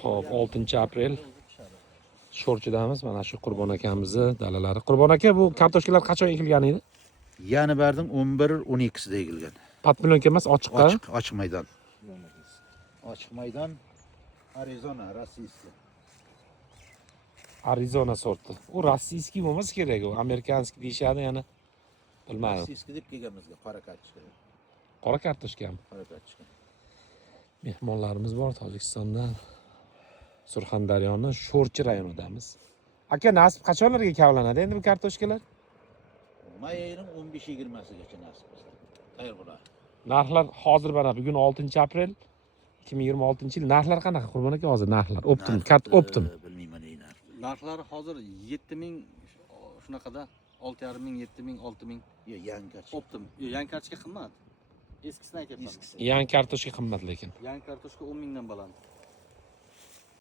Xo'p, 6-aprel Sho'rchidamiz. Mana shu Qurbon akamizni dalalari. Qurbon aka, bu kartoshkalar qachon ekilgan edi? Yani berdim 11-12'sida ekilgan. Patvilonka emas, ochiqqa. Açık maydan. Açık maydan Arizona, Rossiyskiy. Arizona sorti. U rossiyskiy bo'lmasa kerak, u amerikanskiy deyishadi, yana bilmadim. Rossiyskiy deb kelganmizga qora kartoshka. Qora kartoshkami? Qora kartoshka. Mehmonlarimiz bor Tojikistondan. Surxondaryoning Sho'rchi rayonidamiz. Aka, nasib qachonlarga kavlanadi endi bu kartoshkalar? May oyining 15-20sigacha nasib bizda. Tayyor bo'ladi. Narxlar hozir mana bugun 6-aprel 2026-yil. Narxlar qanaqa Qurbon aka hozir narxlar? Optim, kart optim. Bilmayman neyini. Narxlar hozir 7000 shunaqada 6500, 7000, 6000. Yo, yangi kartoshka. Optim. Yo, yangi kartoshka qimmat. Eskisini aytyapman. Yangi kartoshka qimmat lekin. Yangi kartoshka 10 mingdan baland.